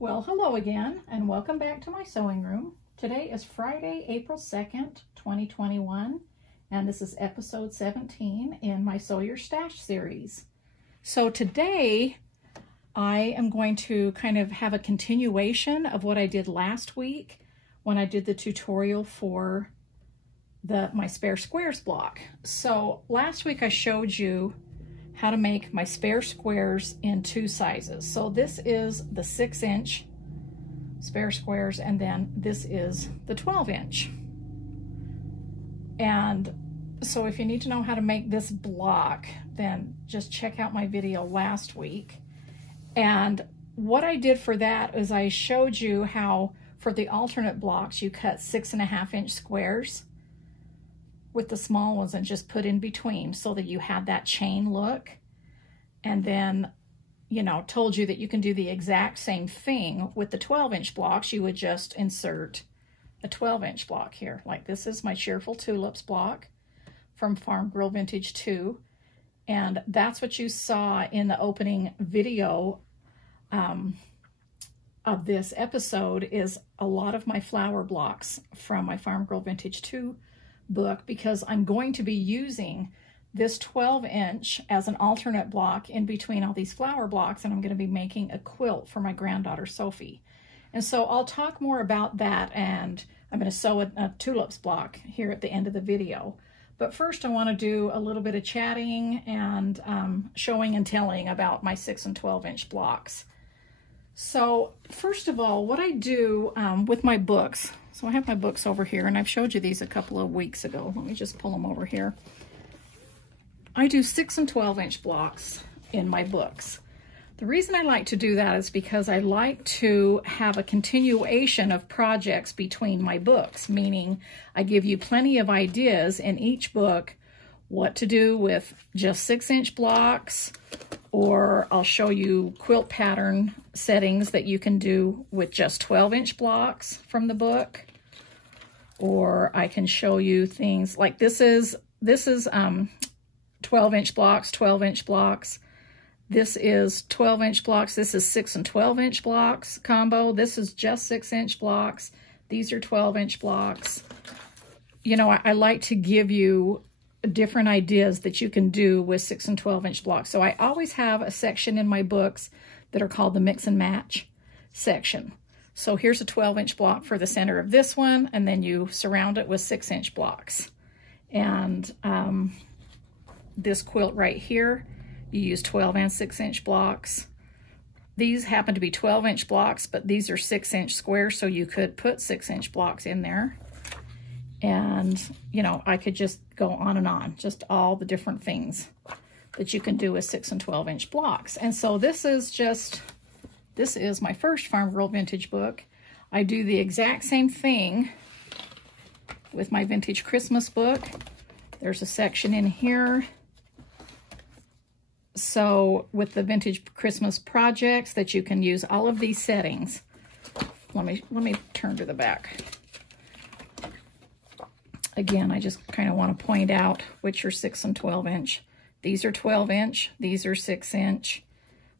Well, hello again, and welcome back to my sewing room. Today is Friday, April 2nd, 2021, and this is episode 17 in my Sew Your Stash series. So today, I am going to kind of have a continuation of what I did last week when I did the tutorial for my spare squares block. So last week I showed you how to make my spare squares in two sizes. So this is the 6-inch spare squares, and then this is the 12-inch. And so if you need to know how to make this block, then just check out my video last week. And what I did for that is I showed you how for the alternate blocks you cut 6.5-inch squares with the small ones and just put in between so that you had that chain look. And then, you know, told you that you can do the exact same thing with the 12-inch blocks. You would just insert a 12-inch block here. Like this is my Cheerful Tulips block from Farm Girl Vintage 2. And that's what you saw in the opening video of this episode, is a lot of my flower blocks from my Farm Girl Vintage 2 book, because I'm going to be using this 12-inch as an alternate block in between all these flower blocks, and I'm going to be making a quilt for my granddaughter Sophie. And so I'll talk more about that, and I'm going to sew a tulips block here at the end of the video. But first I want to do a little bit of chatting and showing and telling about my 6 and 12-inch blocks. So first of all, what I do with my books, so I have my books over here, and I've showed you these a couple of weeks ago. Let me just pull them over here. I do 6 and 12-inch blocks in my books. The reason I like to do that is because I like to have a continuation of projects between my books, meaning I give you plenty of ideas in each book what to do with just 6-inch blocks, or I'll show you quilt pattern settings that you can do with just 12-inch blocks from the book. Or I can show you things like this is 12-inch blocks, 12-inch blocks. This is 12-inch blocks. This is 6 and 12-inch blocks combo. This is just 6-inch blocks. These are 12-inch blocks. You know, I like to give you different ideas that you can do with 6 and 12-inch blocks. So I always have a section in my books that are called the mix and match section. So here's a 12-inch block for the center of this one, and then you surround it with 6-inch blocks. And this quilt right here, you use 12 and 6-inch blocks. These happen to be 12-inch blocks, but these are 6-inch squares, so you could put 6-inch blocks in there. And, you know, I could just go on and on, just all the different things that you can do with 6 and 12-inch blocks. And so this is my first Farm Girl Vintage book. I do the exact same thing with my Vintage Christmas book. There's a section in here. So with the Vintage Christmas projects that you can use all of these settings. Let me turn to the back. Again, I just kind of want to point out which are 6 and 12-inch. These are 12-inch, these are 6-inch,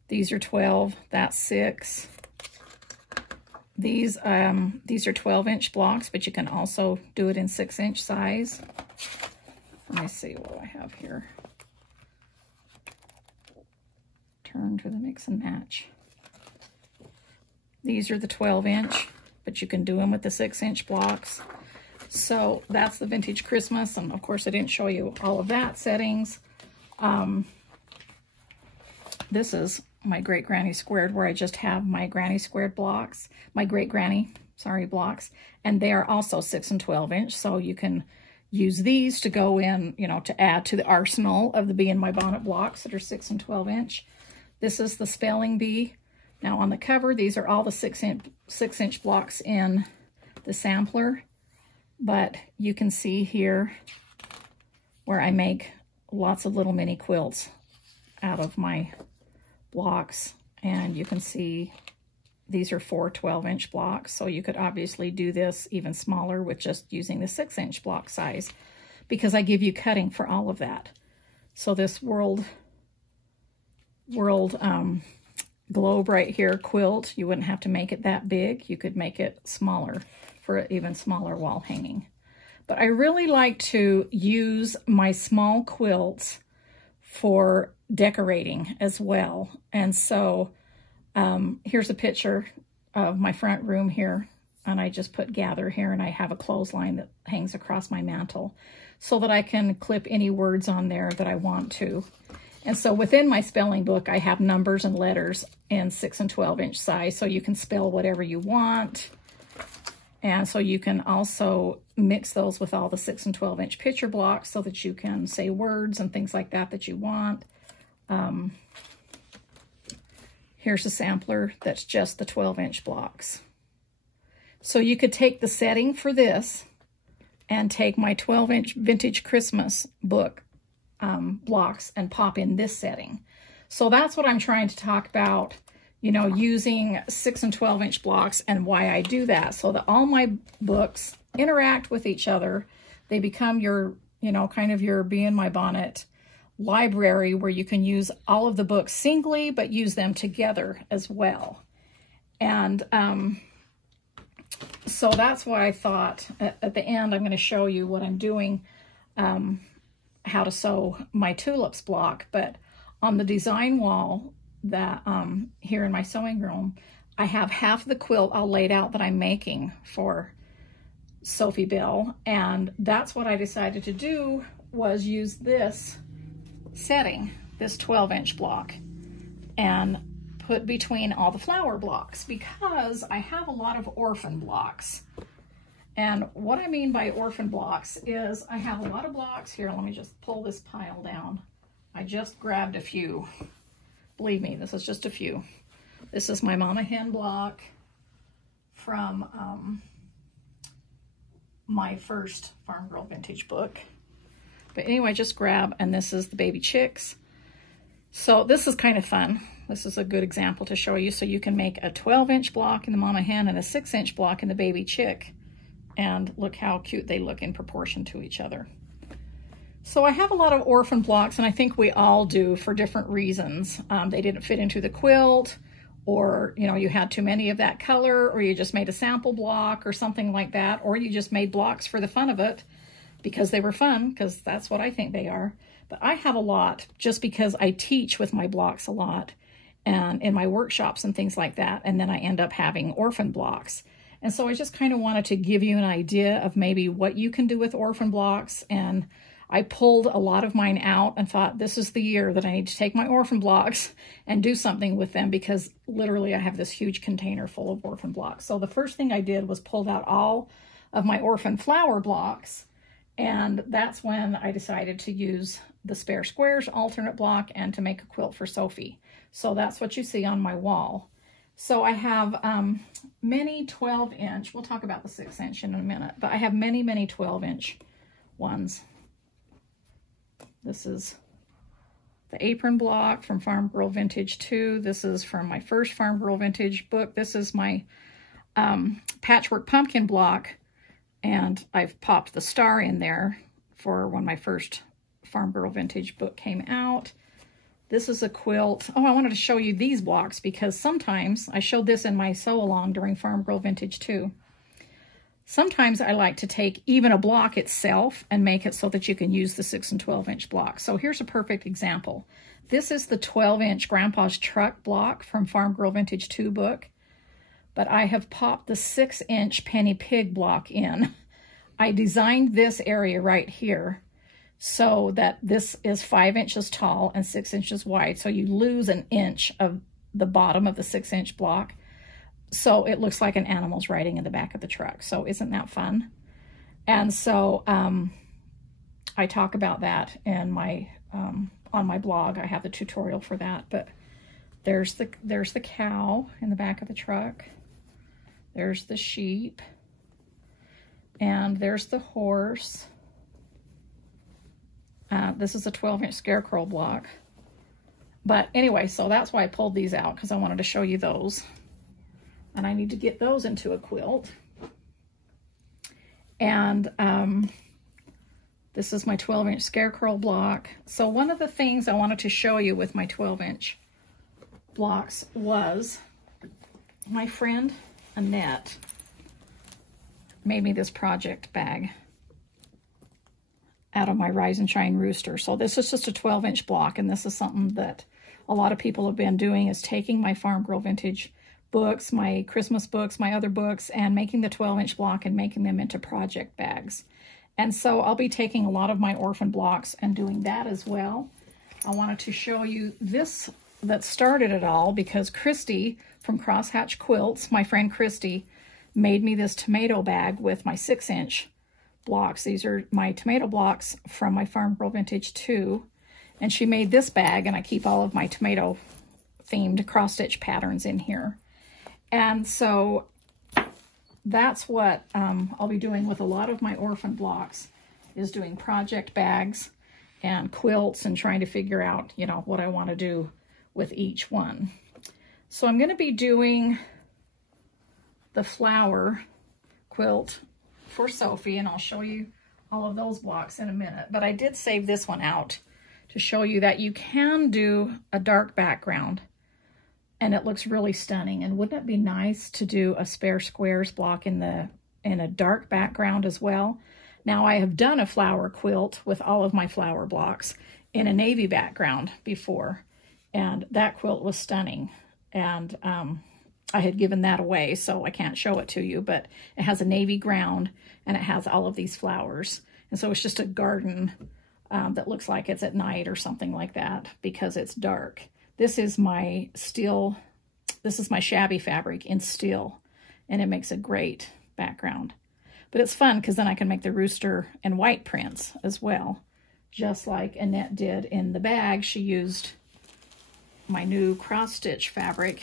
these are 12, that's 6. These are 12-inch blocks, but you can also do it in 6-inch size. Let me see what I have here. Turn to the mix and match. These are the 12-inch, but you can do them with the 6-inch blocks. So that's the Vintage Christmas, and of course I didn't show you all of that settings. This is my Great Granny Squared, where I just have my Granny Squared blocks, my Great Granny, sorry, blocks, and they are also 6 and 12-inch, so you can use these to go in, you know, to add to the arsenal of the Bee in My Bonnet blocks that are 6 and 12-inch. This is the Spelling Bee. Now on the cover, these are all the 6-inch blocks in the sampler. But you can see here where I make lots of little mini quilts out of my blocks. And you can see these are 4 12-inch blocks. So you could obviously do this even smaller with just using the 6-inch block size, because I give you cutting for all of that. So this World globe right here, quilt. You wouldn't have to make it that big. You could make it smaller for an even smaller wall hanging. But I really like to use my small quilts for decorating as well. And so here's a picture of my front room here. And I just put gather here, and I have a clothesline that hangs across my mantle so that I can clip any words on there that I want to. And so within my spelling book, I have numbers and letters in 6 and 12-inch size, so you can spell whatever you want. And so you can also mix those with all the 6 and 12-inch picture blocks so that you can say words and things like that that you want. Here's a sampler that's just the 12-inch blocks. So you could take the setting for this and take my 12-inch Vintage Christmas book blocks and pop in this setting. So that's what I'm trying to talk about, you know, using 6 and 12-inch blocks and why I do that, so that all my books interact with each other. They become your, you know, kind of your Bee in My Bonnet library where you can use all of the books singly, but use them together as well. And so that's why I thought at the end, I'm going to show you what I'm doing, how to sew my Tulips block. But on the design wall that here in my sewing room, I have half the quilt all laid out that I'm making for Sophie Bill. And that's what I decided to do, was use this setting, this 12-inch block, and put between all the flower blocks, because I have a lot of orphan blocks. And what I mean by orphan blocks is I have a lot of blocks here. Let me just pull this pile down. I just grabbed a few. Believe me, this is just a few. This is my Mama Hen block from my first Farm Girl Vintage book. But anyway, just grab, and this is the baby chicks. So this is kind of fun. This is a good example to show you. So you can make a 12-inch block in the Mama Hen and a 6-inch block in the baby chick. And look how cute they look in proportion to each other. So I have a lot of orphan blocks, and I think we all do for different reasons. They didn't fit into the quilt, or, you know, you had too many of that color, or you just made a sample block or something like that, or you just made blocks for the fun of it because they were fun, because that's what I think they are. But I have a lot just because I teach with my blocks a lot and in my workshops and things like that, and then I end up having orphan blocks. And so I just kind of wanted to give you an idea of maybe what you can do with orphan blocks. And I pulled a lot of mine out and thought, this is the year that I need to take my orphan blocks and do something with them, because literally I have this huge container full of orphan blocks. So the first thing I did was pulled out all of my orphan flower blocks, and that's when I decided to use the Spare Squares alternate block and to make a quilt for Sophie. So that's what you see on my wall. So I have many 12-inch, we'll talk about the 6-inch in a minute, but I have many, many 12-inch ones. This is the apron block from Farm Girl Vintage 2. This is from my first Farm Girl Vintage book. This is my patchwork pumpkin block, and I've popped the star in there for when my first Farm Girl Vintage book came out. This is a quilt. Oh, I wanted to show you these blocks because sometimes, I showed this in my sew-along during Farm Girl Vintage 2. Sometimes I like to take even a block itself and make it so that you can use the 6 and 12-inch block. So here's a perfect example. This is the 12-inch Grandpa's Truck block from Farm Girl Vintage 2 book, but I have popped the 6-inch Penny Pig block in. I designed this area right here so that this is 5 inches tall and 6 inches wide. So you lose an inch of the bottom of the 6-inch block. So it looks like an animal's riding in the back of the truck. So isn't that fun? And so I talk about that in my on my blog. I have the tutorial for that. But there's the cow in the back of the truck. There's the sheep. And there's the horse. This is a 12-inch scarecrow block. But anyway, so that's why I pulled these out, because I wanted to show you those. And I need to get those into a quilt. And this is my 12-inch scarecrow block. So one of the things I wanted to show you with my 12-inch blocks was my friend Annette made me this project bag out of my Rise and Shine rooster. So this is just a 12-inch block, and this is something that a lot of people have been doing, is taking my Farm Girl Vintage books, my Christmas books, my other books, and making the 12-inch block and making them into project bags. And so I'll be taking a lot of my Orphan blocks and doing that as well. I wanted to show you this that started it all, because Christy from Crosshatch Quilts, my friend Christy, made me this tomato bag with my 6-inch blocks. These are my tomato blocks from my Farm Girl Vintage 2. And she made this bag, and I keep all of my tomato themed cross-stitch patterns in here. And so that's what I'll be doing with a lot of my Orphan blocks, is doing project bags and quilts and trying to figure out, you know, what I want to do with each one. So I'm going to be doing the flower quilt for Sophie, and I'll show you all of those blocks in a minute. But I did save this one out to show you that you can do a dark background and it looks really stunning. And wouldn't it be nice to do a spare squares block in a dark background as well? Now, I have done a flower quilt with all of my flower blocks in a navy background before, and that quilt was stunning. And I had given that away, so I can't show it to you, but it has a navy ground and it has all of these flowers. And so it's just a garden that looks like it's at night or something like that because it's dark. This is my steel, this is my shabby fabric in steel, and it makes a great background. But it's fun because then I can make the rooster and white prints as well, just like Annette did in the bag. She used my new cross-stitch fabric,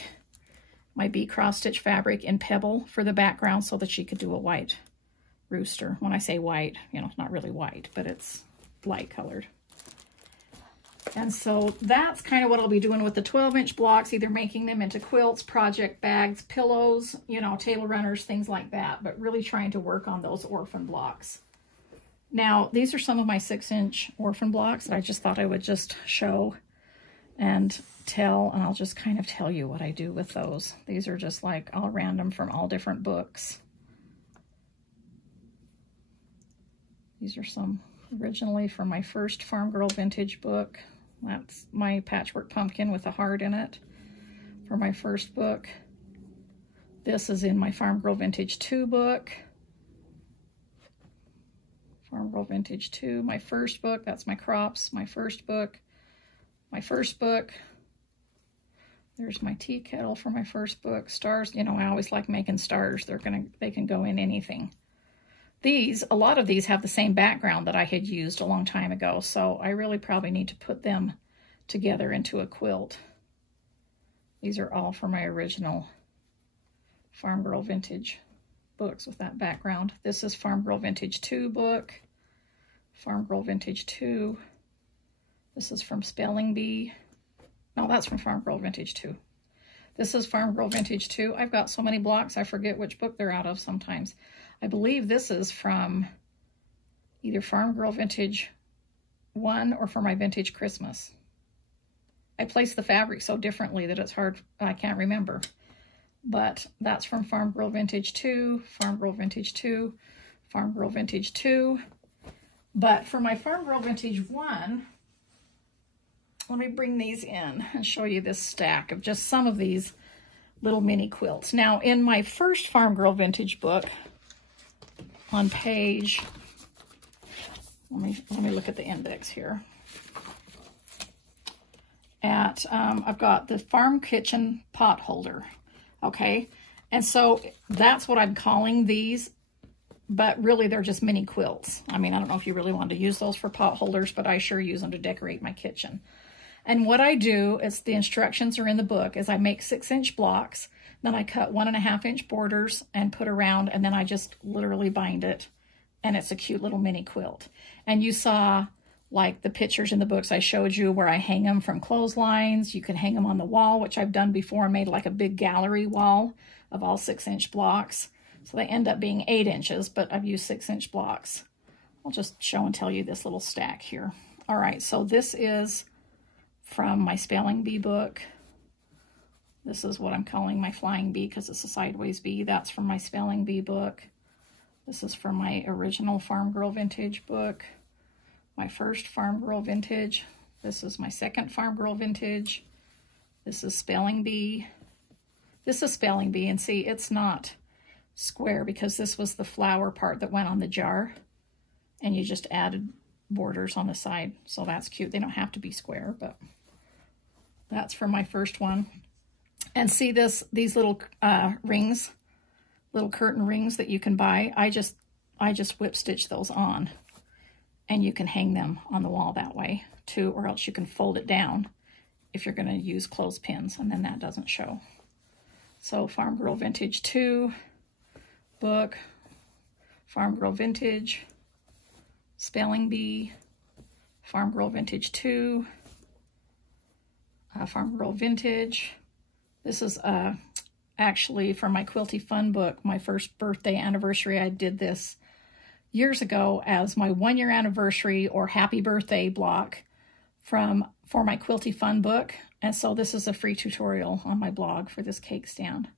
my bee cross-stitch fabric in Pebble for the background so that she could do a white rooster. When I say white, you know, it's not really white, but it's light colored. And so that's kind of what I'll be doing with the 12-inch blocks, either making them into quilts, project bags, pillows, you know, table runners, things like that, but really trying to work on those Orphan blocks. Now, these are some of my 6-inch Orphan blocks that I just thought I would just show and tell, and I'll just kind of tell you what I do with those. These are just like all random from all different books. These are some originally from my first Farm Girl Vintage book. That's my patchwork pumpkin with a heart in it for my first book. This is in my Farm Girl Vintage 2 book. Farm Girl Vintage 2, my first book. That's my crops, my first book. My first book. There's my tea kettle for my first book. Stars, you know, I always like making stars. They can go in anything. These, a lot of these have the same background that I had used a long time ago, so I really probably need to put them together into a quilt. These are all for my original Farm Girl Vintage books with that background. This is Farm Girl Vintage 2 book, Farm Girl Vintage 2. This is from Spelling Bee. No, that's from Farm Girl Vintage 2. This is Farm Girl Vintage 2. I've got so many blocks, I forget which book they're out of sometimes. I believe this is from either Farm Girl Vintage 1 or for my Vintage Christmas. I place the fabric so differently that it's hard, I can't remember. But that's from Farm Girl Vintage 2, Farm Girl Vintage 2, Farm Girl Vintage 2. But for my Farm Girl Vintage 1, let me bring these in and show you this stack of just some of these little mini quilts. Now, in my first Farm Girl Vintage book, on page, let me look at the index here. I've got the Farm Kitchen pot holder, okay? And so that's what I'm calling these, but really they're just mini quilts. I mean, I don't know if you really want to use those for pot holders, but I sure use them to decorate my kitchen. And what I do, is the instructions are in the book, is I make 6-inch blocks, then I cut 1.5-inch borders and put around, and then I just literally bind it, and it's a cute little mini quilt. And you saw, like, the pictures in the books I showed you where I hang them from clotheslines. You can hang them on the wall, which I've done before. I made like a big gallery wall of all 6-inch blocks. So they end up being 8 inches, but I've used 6-inch blocks. I'll just show and tell you this little stack here. All right, so this is from my Spelling Bee book. This is what I'm calling my flying bee because it's a sideways bee. That's from my spelling bee book. This is from my original Farm Girl Vintage book. My first Farm Girl Vintage. This is my second Farm Girl Vintage. This is spelling bee. This is spelling bee, and see, it's not square because this was the flower part that went on the jar, and you just added borders on the side, so that's cute. They don't have to be square, but that's for my first one. And see these little rings, little curtain rings that you can buy. I just whip stitch those on, and you can hang them on the wall that way too, or else you can fold it down if you're going to use clothespins, and then that doesn't show. So Farm Girl Vintage 2 book, Farm Girl Vintage, spelling bee, Farm Girl Vintage 2, Farm Girl Vintage. This is actually from my Quilty Fun book, my first birthday anniversary. I did this years ago as my 1-year anniversary or happy birthday block for my Quilty Fun book. And so this is a free tutorial on my blog for this cake stand.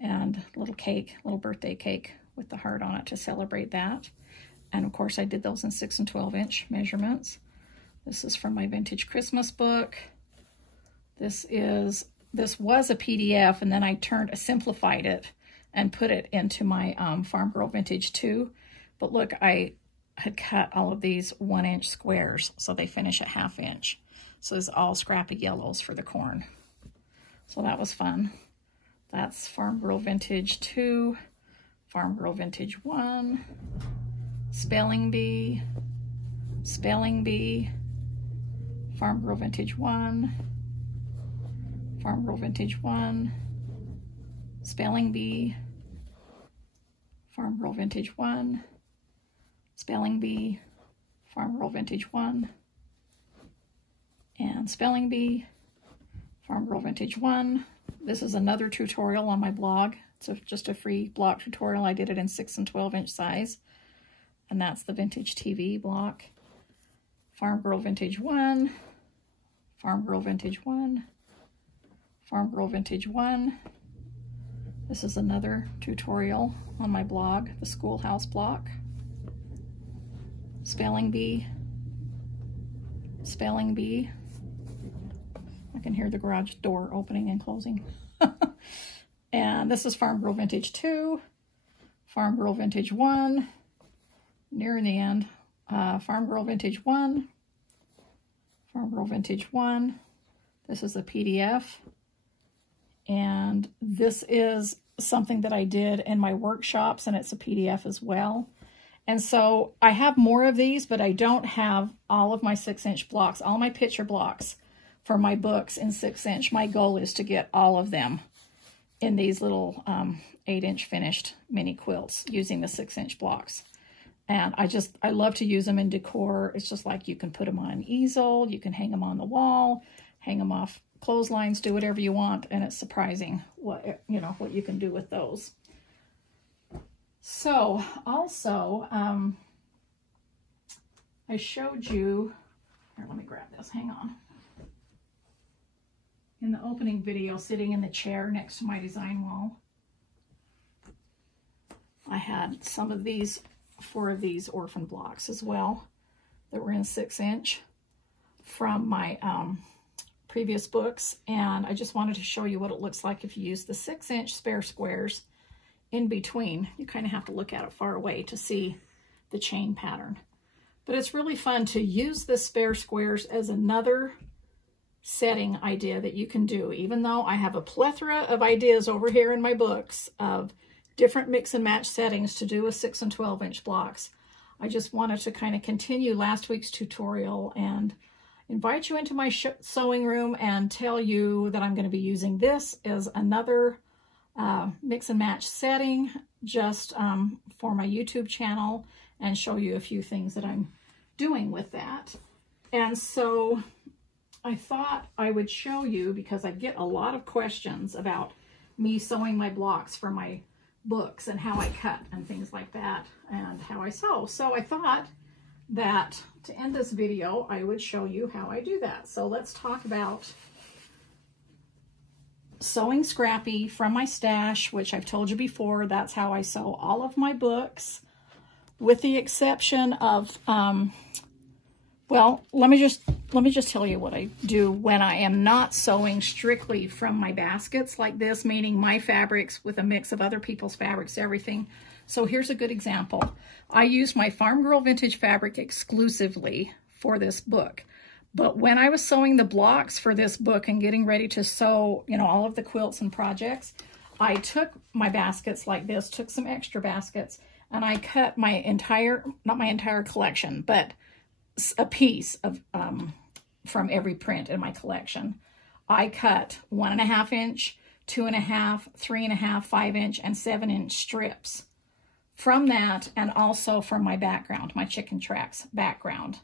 And little cake, little birthday cake with the heart on it to celebrate that. And of course I did those in 6 and 12 inch measurements. This is from my Vintage Christmas book. This was a PDF, and then I simplified it and put it into my Farm Girl Vintage 2. But look, I had cut all of these 1-inch squares, so they finish at 1/2 inch. So it's all scrappy yellows for the corn. So that was fun. That's Farm Girl Vintage 2, Farm Girl Vintage 1, spelling bee, Farm Girl Vintage 1, Farm Girl Vintage 1, spelling bee, Farm Girl Vintage 1, spelling bee, Farm Girl Vintage 1, and spelling bee, Farm Girl Vintage 1. This is another tutorial on my blog. It's just a free block tutorial. I did it in 6 and 12 inch size. And that's the Vintage TV block. Farm Girl Vintage 1, Farm Girl Vintage 1, Farm Girl Vintage 1. This is another tutorial on my blog, the Schoolhouse block. Spelling bee. I can hear the garage door opening and closing. And this is Farm Girl Vintage 2, Farm Girl Vintage 1, near the end, Farm Girl Vintage 1, Farm Girl Vintage 1. This is a PDF, and this is something that I did in my workshops, and it's a PDF as well. And so I have more of these, but I don't have all of my 6-inch blocks, all my picture blocks for my books in 6-inch. My goal is to get all of them in these little 8-inch finished mini quilts using the 6-inch blocks. And I love to use them in decor. It's just like you can put them on an easel, you can hang them on the wall, hang them off clotheslines, do whatever you want, and it's surprising what you can do with those. So also, I showed you, here, let me grab this, hang on. In the opening video, sitting in the chair next to my design wall, I had some of these, 4 of these Orphan Blocks as well that were in 6-inch from my previous books, and I just wanted to show you what it looks like if you use the 6-inch spare squares in between. You kind of have to look at it far away to see the chain pattern. But it's really fun to use the spare squares as another setting idea that you can do, even though I have a plethora of ideas over here in my books of different mix and match settings to do with 6 and 12-inch blocks. I just wanted to kind of continue last week's tutorial and invite you into my sewing room and tell you that I'm going to be using this as another mix and match setting just for my YouTube channel, and show you a few things that I'm doing with that. And so I thought I would show you, because I get a lot of questions about me sewing my blocks for my books and how I cut and things like that and how I sew. So I thought that to end this video, I would show you how I do that. So let's talk about sewing Scrappy from my stash, which I've told you before, that's how I sew all of my books, with the exception of, well, let me just tell you what I do when I am not sewing strictly from my baskets like this, meaning my fabrics with a mix of other people's fabrics, everything. So here's a good example. I use my Farm Girl Vintage fabric exclusively for this book. But when I was sewing the blocks for this book and getting ready to sew, you know, all of the quilts and projects, I took my baskets like this, took some extra baskets, and I cut my entire, not my entire collection, but a piece of from every print in my collection. I cut 1.5 inch, 2.5, 3.5, 5 inch, and 7 inch strips from that, and also from my background, my chicken tracks background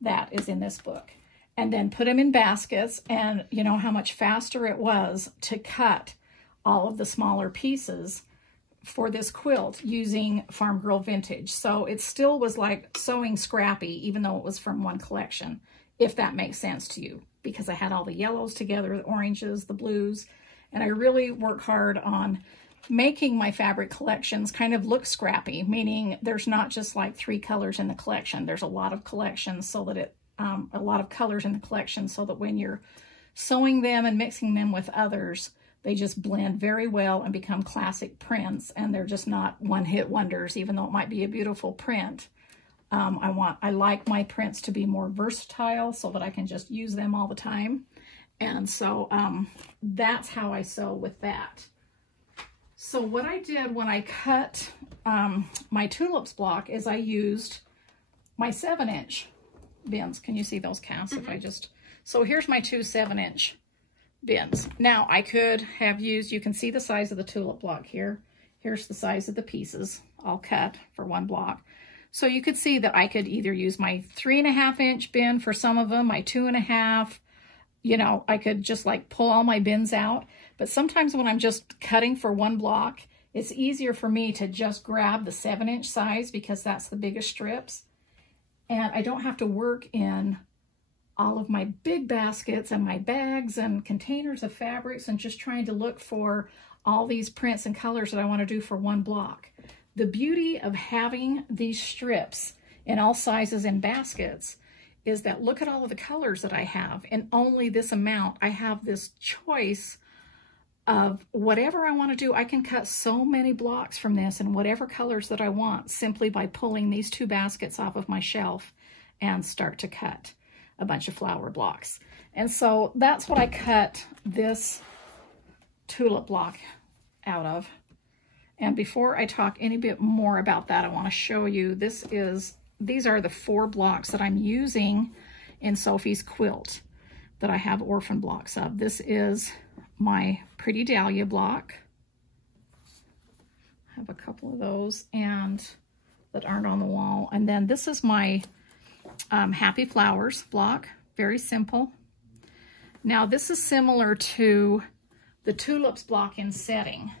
that is in this book. And then put them in baskets, and you know how much faster it was to cut all of the smaller pieces for this quilt using Farm Girl Vintage. So it still was like sewing Scrappy, even though it was from one collection, if that makes sense to you, because I had all the yellows together, the oranges, the blues, and I really work hard on making my fabric collections kind of look scrappy, meaning there's not just like 3 colors in the collection. There's a lot of collections so that a lot of colors in the collection so that when you're sewing them and mixing them with others, they just blend very well and become classic prints, and they're just not one-hit wonders, even though it might be a beautiful print. I like my prints to be more versatile so that I can just use them all the time. And so that's how I sew with that. So what I did when I cut my Tulips block is I used my 7 inch bins. Can you see those casts? If I just, so here's my 2 7-inch bins. Now I could have used, you can see the size of the tulip block here. Here's the size of the pieces all cut for one block. So you could see that I could either use my 3.5 inch bin for some of them, my 2.5, you know, I could just like pull all my bins out. But sometimes when I'm just cutting for one block, it's easier for me to just grab the 7 inch size because that's the biggest strips. And I don't have to work in all of my big baskets and my bags and containers of fabrics and just trying to look for all these prints and colors that I want to do for one block. The beauty of having these strips in all sizes in baskets is that look at all of the colors that I have, and only this amount. I have this choice of whatever I want to do. I can cut so many blocks from this in whatever colors that I want simply by pulling these 2 baskets off of my shelf and start to cut a bunch of flower blocks. And so that's what I cut this tulip block out of. And before I talk any bit more about that, I want to show you, these are the 4 blocks that I'm using in Sophie's quilt that I have Orphan Blocks of. This is my Pretty Dahlia block. I have a couple of those and that aren't on the wall. And then this is my Happy Flowers block, very simple. Now this is similar to the Tulips block in setting.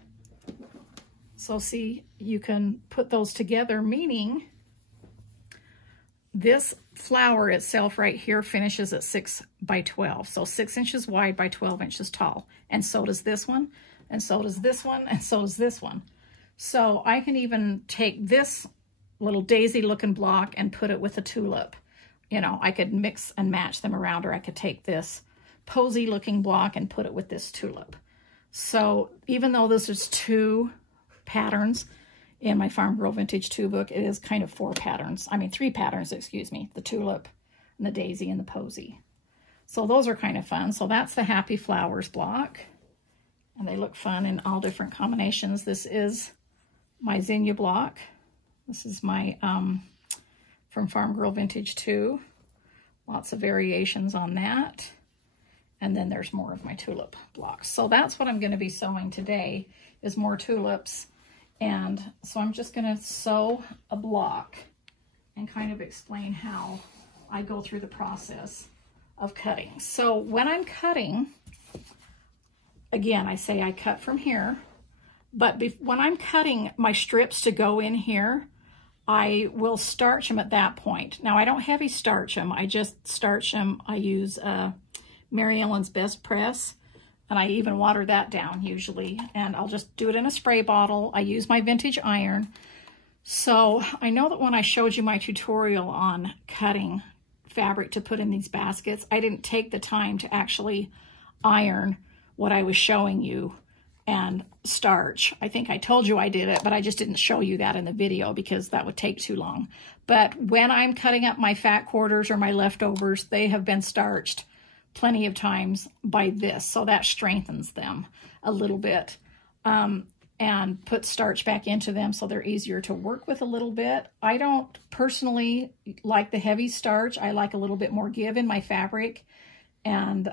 So see, you can put those together, meaning this flower itself right here finishes at 6 by 12. So 6 inches wide by 12 inches tall. And so does this one, and so does this one, and so does this one. So I can even take this little daisy looking block and put it with a tulip. You know, I could mix and match them around, or I could take this posy looking block and put it with this tulip. So even though this is 2 patterns in my Farm Girl Vintage 2 book, it is kind of 3 patterns, excuse me, the tulip and the daisy and the posy. So those are kind of fun. So that's the Happy Flowers block, and they look fun in all different combinations. This is my Zinnia block. This is my from Farm Girl Vintage 2. Lots of variations on that. And then there's more of my tulip blocks. So that's what I'm going to be sewing today, is more tulips. And so I'm just going to sew a block and kind of explain how I go through the process of cutting. So when I'm cutting, again, I say I cut from here, but when I'm cutting my strips to go in here, I will starch them at that point. Now I don't heavy starch them, I just starch them. I use Mary Ellen's Best Press And I even water that down usually. And I'll just do it in a spray bottle. I use my vintage iron. So I know that when I showed you my tutorial on cutting fabric to put in these baskets, I didn't take the time to actually iron what I was showing you and starch. I think I told you I did it, but I just didn't show you that in the video because that would take too long. But when I'm cutting up my fat quarters or my leftovers, they have been starched plenty of times by this, so that strengthens them a little bit, and put starch back into them so they're easier to work with a little bit. I don't personally like the heavy starch. I like a little bit more give in my fabric, and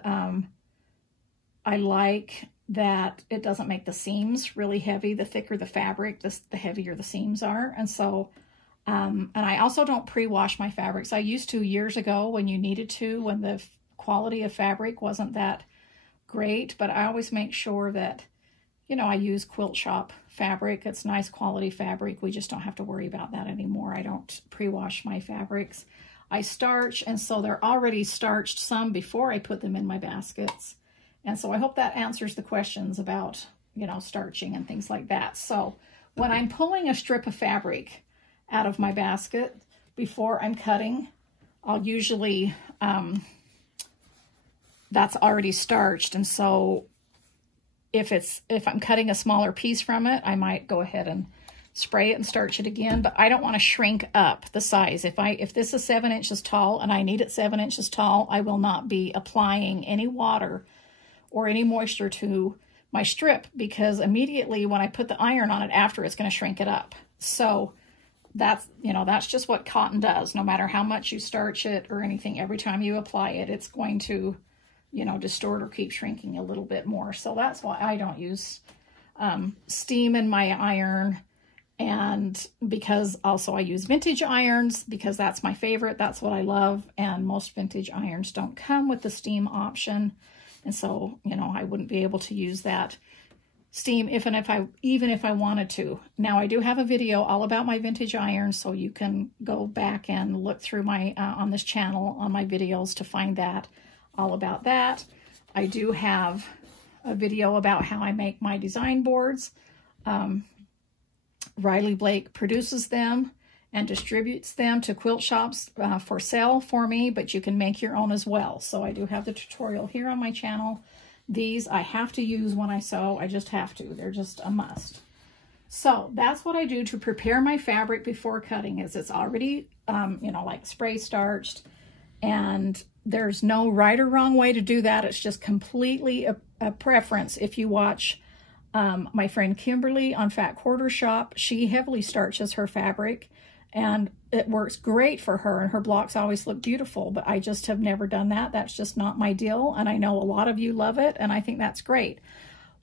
I like that it doesn't make the seams really heavy. The thicker the fabric, the heavier the seams are. And so, and I also don't pre-wash my fabrics. I used to years ago when you needed to, when the quality of fabric wasn't that great, but I always make sure that, you know, I use quilt shop fabric. It's nice quality fabric. We just don't have to worry about that anymore. I don't pre-wash my fabrics. I starch, and so they're already starched some before I put them in my baskets. And so I hope that answers the questions about, you know, starching and things like that. So when I'm pulling a strip of fabric out of my basket before I'm cutting, I'll usually, that's already starched. And so if I'm cutting a smaller piece from it, I might go ahead and spray it and starch it again, but I don't want to shrink up the size. If this is 7 inches tall and I need it 7 inches tall, I will not be applying any water or any moisture to my strip, because immediately when I put the iron on it after, it's going to shrink it up. So that's, you know, that's just what cotton does. No matter how much you starch it or anything, every time you apply it, it's going to, you know, distort or keep shrinking a little bit more. So that's why I don't use steam in my iron. And because also I use vintage irons, because that's my favorite, that's what I love. And most vintage irons don't come with the steam option. And so, you know, I wouldn't be able to use that steam even if I wanted to. Now, I do have a video all about my vintage irons, so you can go back and look through my, on this channel, on my videos to find that, all about that. I do have a video about how I make my design boards. Riley Blake produces them and distributes them to quilt shops for sale for me, but you can make your own as well. So I do have the tutorial here on my channel. These I have to use when I sew. I just have to. They're just a must. So that's what I do to prepare my fabric before cutting. Is it's already, you know, like spray starched, and there's no right or wrong way to do that. It's just completely a preference. If you watch my friend Kimberly on Fat Quarter Shop, she heavily starches her fabric, and it works great for her, and her blocks always look beautiful, but I just have never done that. That's just not my deal, and I know a lot of you love it, and I think that's great.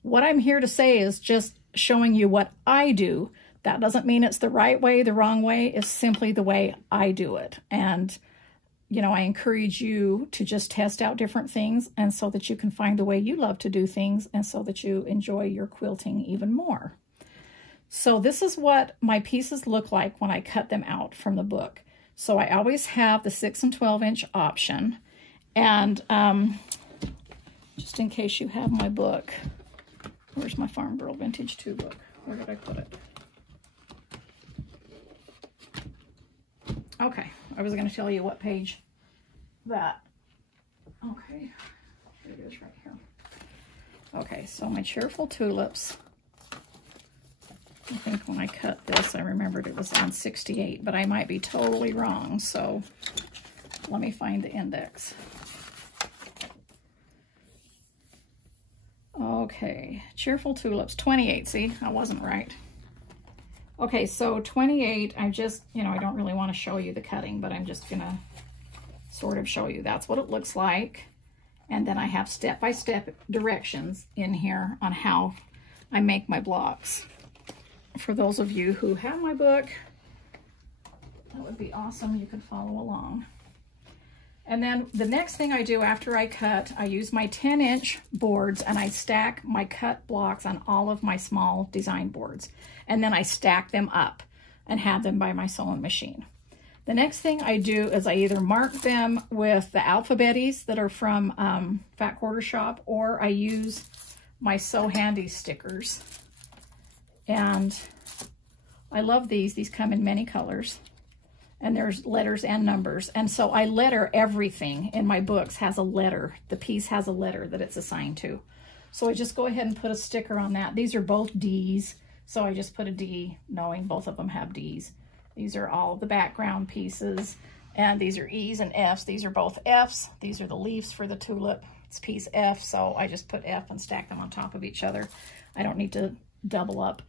What I'm here to say is just showing you what I do. That doesn't mean it's the right way, the wrong way. It's simply the way I do it. And, you know, I encourage you to just test out different things, and so that you can find the way you love to do things, and so that you enjoy your quilting even more. So this is what my pieces look like when I cut them out from the book. So I always have the 6 and 12 inch option. And just in case you have my book, where's my Farm Girl Vintage 2 book? Where did I put it? Okay, I was going to tell you what page that. Okay, there it is right here. Okay, so my Cheerful Tulips. I think when I cut this, I remembered it was on 68, but I might be totally wrong. So let me find the index. Okay, Cheerful Tulips, 28. See, I wasn't right. Okay, so 28, I just, you know, I don't really want to show you the cutting, but I'm just going to sort of show you. That's what it looks like. And then I have step-by-step directions in here on how I make my blocks. For those of you who have my book, that would be awesome. You could follow along. And then the next thing I do after I cut, I use my 10-inch boards and I stack my cut blocks on all of my small design boards. And then I stack them up and have them by my sewing machine. The next thing I do is I either mark them with the alphabeties that are from Fat Quarter Shop, or I use my So Handy stickers. And I love these. These come in many colors. And there's letters and numbers. And so I letter everything in my books has a letter. The piece has a letter that it's assigned to. So I just go ahead and put a sticker on that. These are both D's. So I just put a D, knowing both of them have D's. These are all the background pieces. And these are E's and F's. These are both F's. These are the leaves for the tulip. It's piece F. So I just put F and stack them on top of each other. I don't need to double up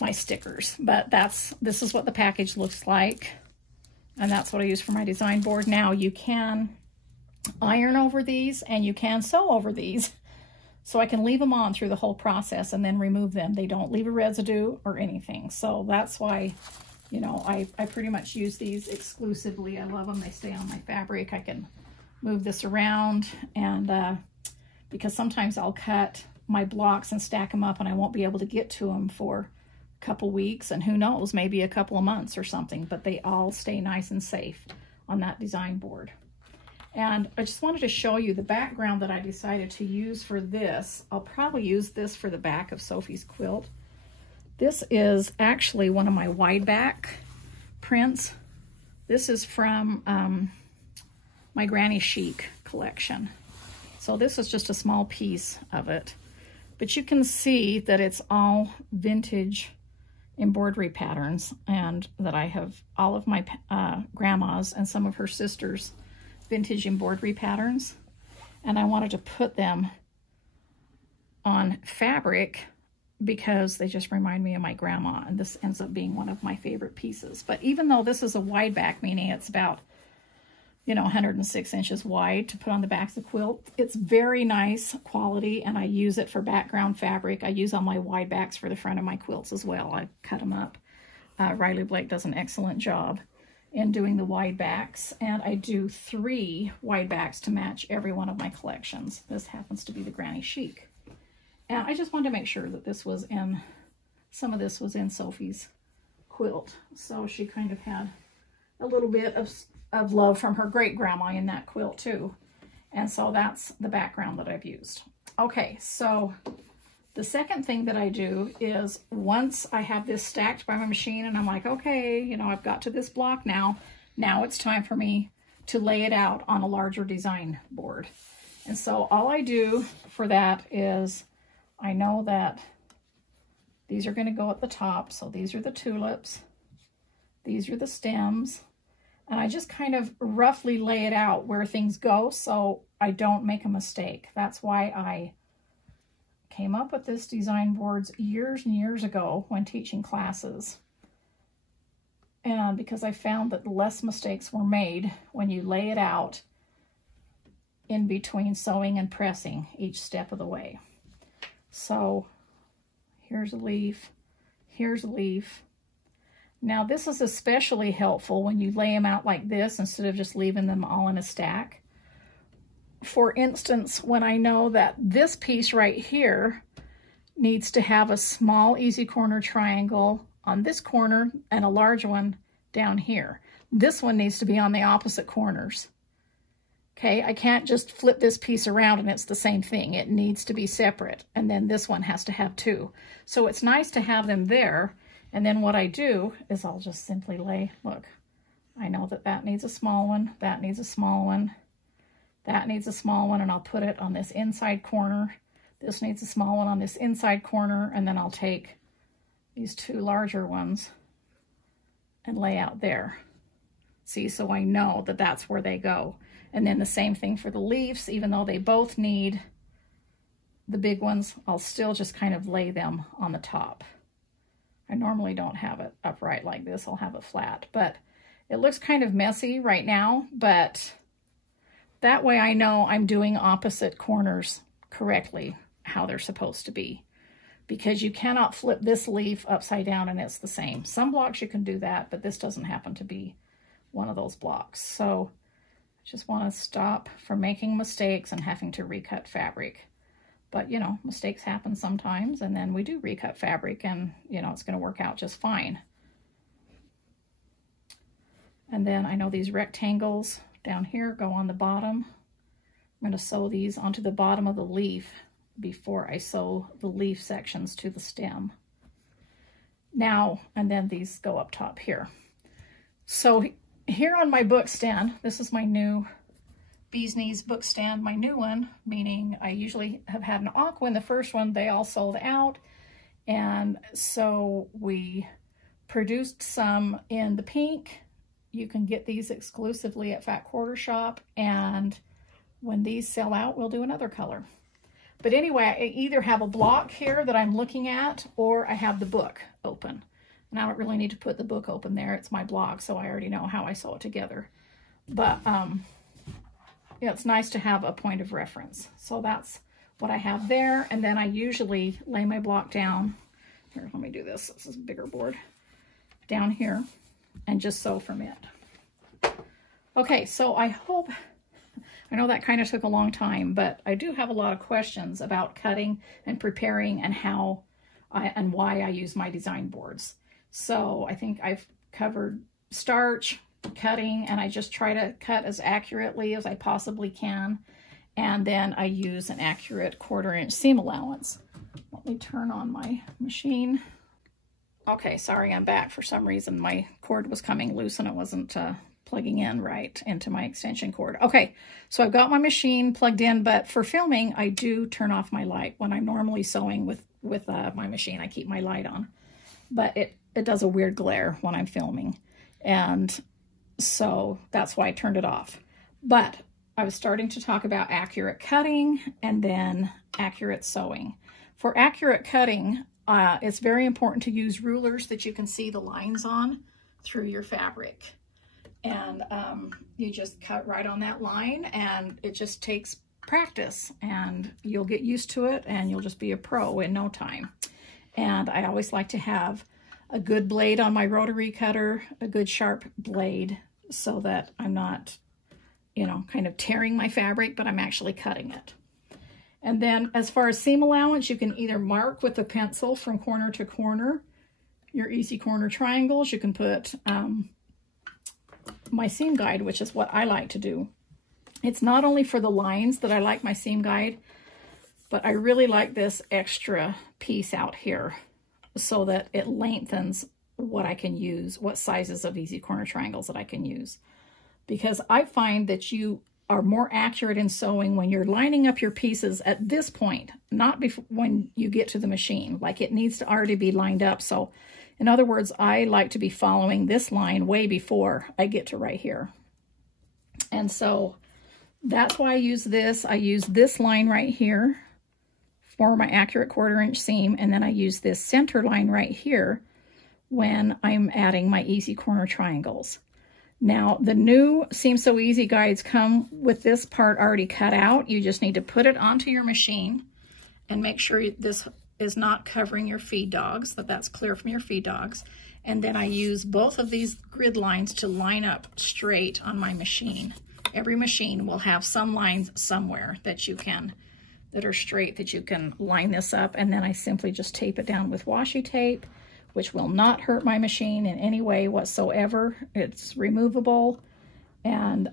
my stickers. But this is what the package looks like. And that's what I use for my design board. Now you can iron over these and you can sew over these. So I can leave them on through the whole process and then remove them. They don't leave a residue or anything. So that's why, you know, I pretty much use these exclusively. I love them. They stay on my fabric. I can move this around, and because sometimes I'll cut my blocks and stack them up and I won't be able to get to them for couple weeks, and who knows, maybe a couple of months or something, but they all stay nice and safe on that design board. And I just wanted to show you the background that I decided to use for this. I'll probably use this for the back of Sophie's quilt. This is actually one of my wide back prints. This is from my Granny Chic collection. So this is just a small piece of it, but you can see that it's all vintage embroidery patterns, and that I have all of my grandma's and some of her sisters' vintage embroidery patterns, and I wanted to put them on fabric because they just remind me of my grandma, and this ends up being one of my favorite pieces. But even though this is a wide back, meaning it's about, you know, 106 inches wide to put on the back of the quilt, it's very nice quality, and I use it for background fabric. I use all my wide backs for the front of my quilts as well. I cut them up. Riley Blake does an excellent job in doing the wide backs, and I do 3 wide backs to match every one of my collections. This happens to be the Granny Chic. And I just wanted to make sure that this was in, some of this was in Sophie's quilt. So she kind of had a little bit of love from her great-grandma in that quilt too. And so that's the background that I've used. Okay, so the second thing that I do is once I have this stacked by my machine and I'm like, okay, you know, I've got to this block now it's time for me to lay it out on a larger design board. And so all I do for that is I know that these are going to go at the top. So these are the tulips. These are the stems. And I just kind of roughly lay it out where things go so I don't make a mistake. That's why I came up with this design boards years and years ago when teaching classes. And because I found that less mistakes were made when you lay it out in between sewing and pressing each step of the way. So here's a leaf, here's a leaf. Now this is especially helpful when you lay them out like this instead of just leaving them all in a stack. For instance, when I know that this piece right here needs to have a small easy corner triangle on this corner and a large one down here. This one needs to be on the opposite corners. Okay, I can't just flip this piece around and it's the same thing. It needs to be separate, and then this one has to have 2. So it's nice to have them there. And then what I do is I'll just simply lay, look, I know that that needs a small one, that needs a small one, that needs a small one, and I'll put it on this inside corner. This needs a small one on this inside corner, and then I'll take these 2 larger ones and lay out there. See, so I know that that's where they go. And then the same thing for the leaves, even though they both need the big ones, I'll still just kind of lay them on the top. I normally don't have it upright like this. I'll have it flat, but it looks kind of messy right now, but that way I know I'm doing opposite corners correctly, how they're supposed to be, because you cannot flip this leaf upside down and it's the same. Some blocks you can do that, but this doesn't happen to be one of those blocks. So I just want to stop from making mistakes and having to recut fabric. But, you know, mistakes happen sometimes, and then we do recut fabric, and, you know, it's going to work out just fine. And then I know these rectangles down here go on the bottom. I'm going to sew these onto the bottom of the leaf before I sew the leaf sections to the stem. Now, and then these go up top here. So here on my book stand, this is my new Bee's Knees book stand, my new one, meaning I usually have had an aqua in the first one. They all sold out. And so we produced some in the pink. You can get these exclusively at Fat Quarter Shop. And when these sell out, we'll do another color. But anyway, I either have a block here that I'm looking at, or I have the book open. And I don't really need to put the book open there. It's my blog, so I already know how I sew it together. But yeah, it's nice to have a point of reference. So that's what I have there. And then I usually lay my block down. Here, let me do this. This is a bigger board. Down here, and just sew from it. Okay, so I hope, I know that kind of took a long time, but I do have a lot of questions about cutting and preparing and how and why I use my design boards. So I think I've covered starch, cutting, and I just try to cut as accurately as I possibly can. And then I use an accurate 1/4 inch seam allowance. Let me turn on my machine. Okay, sorry, I'm back. For some reason, my cord was coming loose and it wasn't plugging in right into my extension cord. Okay, so I've got my machine plugged in, but for filming, I do turn off my light. When I'm normally sewing with my machine, I keep my light on. But it does a weird glare when I'm filming. And so that's why I turned it off. But I was starting to talk about accurate cutting and then accurate sewing. For accurate cutting, it's very important to use rulers that you can see the lines on through your fabric. And you just cut right on that line, and it just takes practice, and you'll get used to it, and you'll just be a pro in no time. And I always like to have a good blade on my rotary cutter, a good sharp blade, so that I'm not, you know, kind of tearing my fabric, but I'm actually cutting it. And then as far as seam allowance, you can either mark with a pencil from corner to corner, your easy corner triangles. You can put my seam guide, which is what I like to do. It's not only for the lines that I like my seam guide, but I really like this extra piece out here so that it lengthens what I can use, what sizes of easy corner triangles that I can use. Because I find that you are more accurate in sewing when you're lining up your pieces at this point, not when you get to the machine. Like, it needs to already be lined up. So in other words, I like to be following this line way before I get to right here. And so that's why I use this. I use this line right here for my accurate 1/4 inch seam. And then I use this center line right here when I'm adding my easy corner triangles. Now, the new Seam So Easy guides come with this part already cut out. You just need to put it onto your machine and make sure this is not covering your feed dogs, that's clear from your feed dogs. And then I use both of these grid lines to line up straight on my machine. Every machine will have some lines somewhere that are straight, that you can line this up. And then I simply just tape it down with washi tape, which will not hurt my machine in any way whatsoever. It's removable, and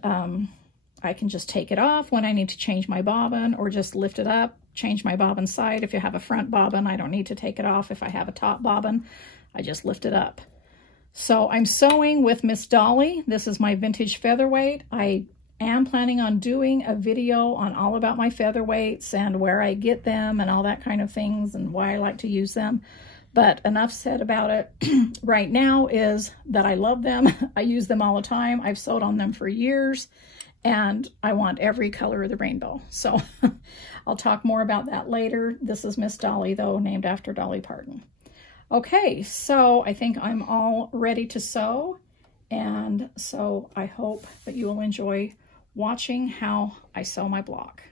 I can just take it off when I need to change my bobbin, or just lift it up, change my bobbin side. If you have a front bobbin, I don't need to take it off. If I have a top bobbin, I just lift it up. So I'm sewing with Miss Dolly. This is my vintage featherweight. I am planning on doing a video on all about my featherweights and where I get them and all that kind of things and why I like to use them. But enough said about it. Right now is that I love them. I use them all the time. I've sewed on them for years, and I want every color of the rainbow. So I'll talk more about that later. This is Miss Dolly, though, named after Dolly Parton. Okay, so I think I'm all ready to sew. And so I hope that you will enjoy watching how I sew my block.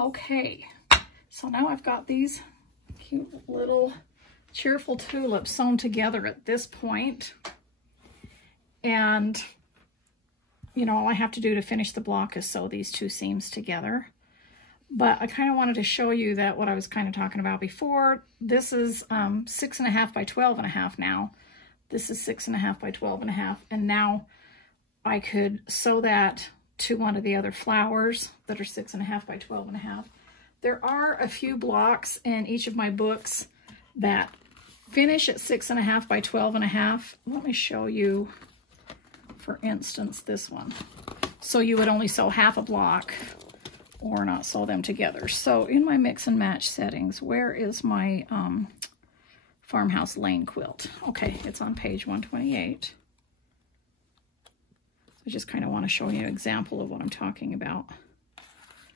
Okay, so now I've got these cute little cheerful tulips sewn together at this point. And, you know, all I have to do to finish the block is sew these two seams together. But I kind of wanted to show you that what I was kind of talking about before. This is 6.5 by 12.5 now. This is 6.5 by 12.5. And now I could sew that to one of the other flowers that are 6.5 by 12.5. There are a few blocks in each of my books that finish at 6.5 by 12.5. Let me show you, for instance, this one. So you would only sew half a block or not sew them together. So in my mix and match settings, where is my farmhouse lane quilt? Okay, it's on page 128. I just kind of want to show you an example of what I'm talking about.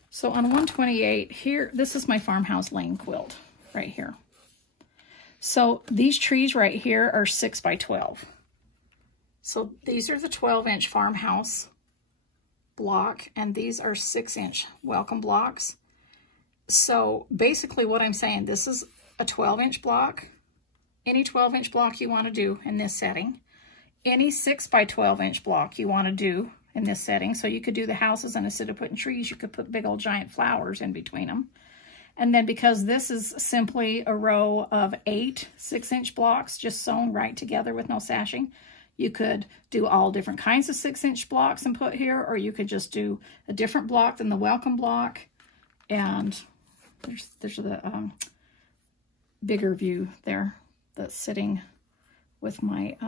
So on 128 here, this is my farmhouse lane quilt right here. So these trees right here are 6 by 12. So these are the 12-inch farmhouse block, and these are 6-inch welcome blocks. So basically what I'm saying, this is a 12-inch block. Any 12-inch block you want to do in this setting. Any 6 by 12-inch block you want to do in this setting. So you could do the houses, and instead of putting trees, you could put big old giant flowers in between them. And then because this is simply a row of 8 6-inch blocks just sewn right together with no sashing, you could do all different kinds of 6-inch blocks and put here, or you could just do a different block than the welcome block. And there's the bigger view there that's sitting with my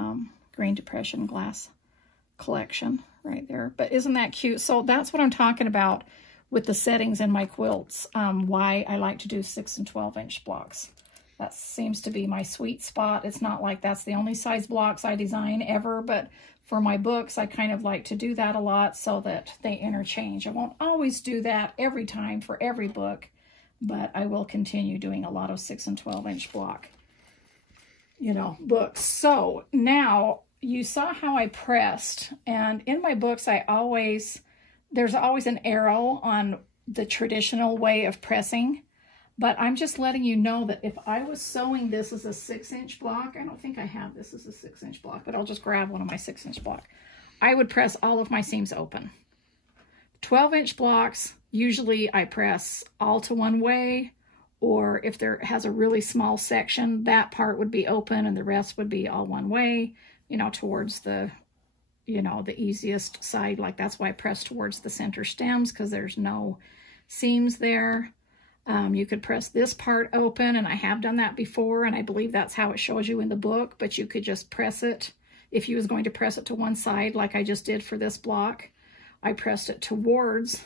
Green Depression glass collection right there. But isn't that cute? So that's what I'm talking about with the settings in my quilts, why I like to do 6 and 12-inch blocks. That seems to be my sweet spot. It's not like that's the only size blocks I design ever, but for my books, I kind of like to do that a lot so that they interchange. I won't always do that every time for every book, but I will continue doing a lot of 6 and 12-inch block, you know, books. So now you saw how I pressed, and in my books, there's always an arrow on the traditional way of pressing. But I'm just letting you know that if I was sewing this as a 6-inch block, I don't think I have this as a 6-inch block, but I'll just grab one of my 6-inch block. I would press all of my seams open. 12-inch blocks, usually I press all to one way, or if there has a really small section, that part would be open and the rest would be all one way, you know, towards the, you know, the easiest side. Like that's why I press towards the center stems, because there's no seams there. You could press this part open, and I have done that before, and I believe that's how it shows you in the book, but you could just press it. If you was going to press it to one side, like I just did for this block, I pressed it towards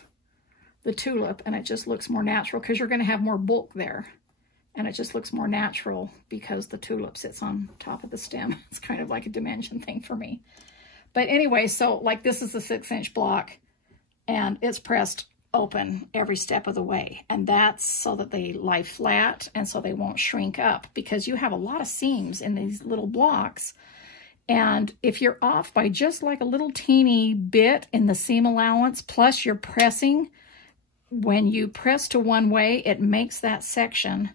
the tulip, and it just looks more natural because you're going to have more bulk there, and it just looks more natural because the tulip sits on top of the stem. It's kind of like a dimension thing for me. But anyway, so like this is a 6-inch block, and it's pressed open every step of the way, and that's so that they lie flat and so they won't shrink up, because you have a lot of seams in these little blocks, and if you're off by just like a little teeny bit in the seam allowance, plus you're pressing, when you press to one way, it makes that section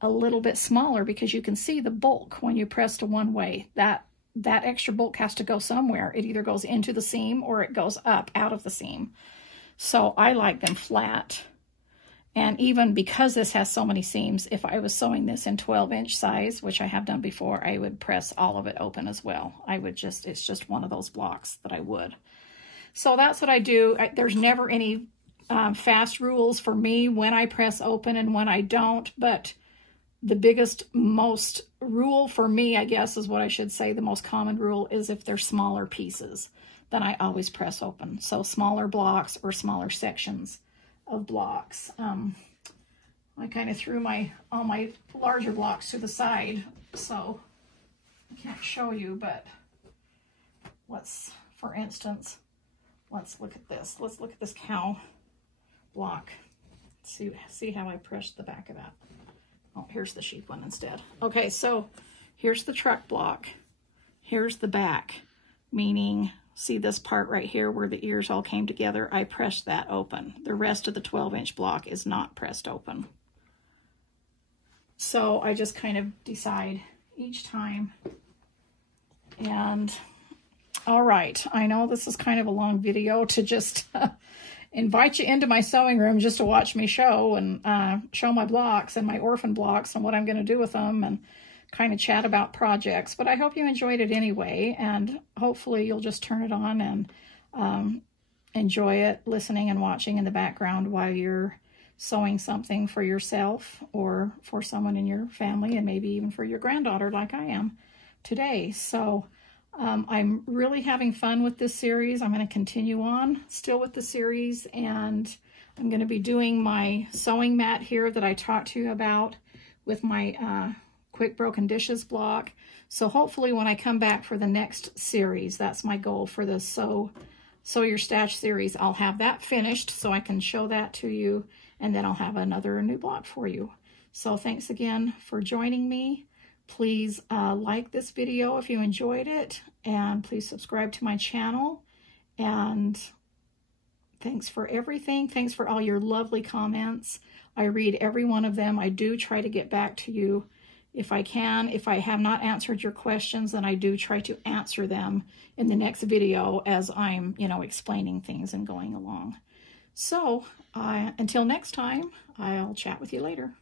a little bit smaller because you can see the bulk when you press to one way. That extra bulk has to go somewhere. It either goes into the seam or it goes up out of the seam. So I like them flat. And even because this has so many seams, if I was sewing this in 12-inch size, which I have done before, I would press all of it open as well. It's just one of those blocks that I would. So that's what I do. There's never any fast rules for me when I press open and when I don't, but the most rule for me, I guess is what I should say, the most common rule is if they're smaller pieces, then I always press open. So smaller blocks or smaller sections of blocks. I kind of threw all my larger blocks to the side, so I can't show you, but for instance, let's look at this. Let's look at this cow block. See how I pressed the back of that. Oh, here's the sheep one instead. Okay, so here's the truck block. Here's the back, meaning see this part right here where the ears all came together, I pressed that open. The rest of the 12-inch block is not pressed open. So I just kind of decide each time. And all right, I know this is kind of a long video to just invite you into my sewing room just to watch me show and show my blocks and my orphan blocks and what I'm going to do with them and kind of chat about projects. But I hope you enjoyed it anyway, and hopefully you'll just turn it on and enjoy it, listening and watching in the background while you're sewing something for yourself or for someone in your family, and maybe even for your granddaughter like I am today. So I'm really having fun with this series. I'm going to continue on still with the series, and I'm going to be doing my sewing mat here that I talked to you about with my Quick Broken Dishes block. So hopefully when I come back for the next series, that's my goal for the Sew Your Stash series, I'll have that finished so I can show that to you, and then I'll have another new block for you. So thanks again for joining me. Please like this video if you enjoyed it, and please subscribe to my channel. And thanks for everything. Thanks for all your lovely comments. I read every one of them. I do try to get back to you if I can. If I have not answered your questions, then I do try to answer them in the next video as I'm, explaining things and going along. So until next time, I'll chat with you later.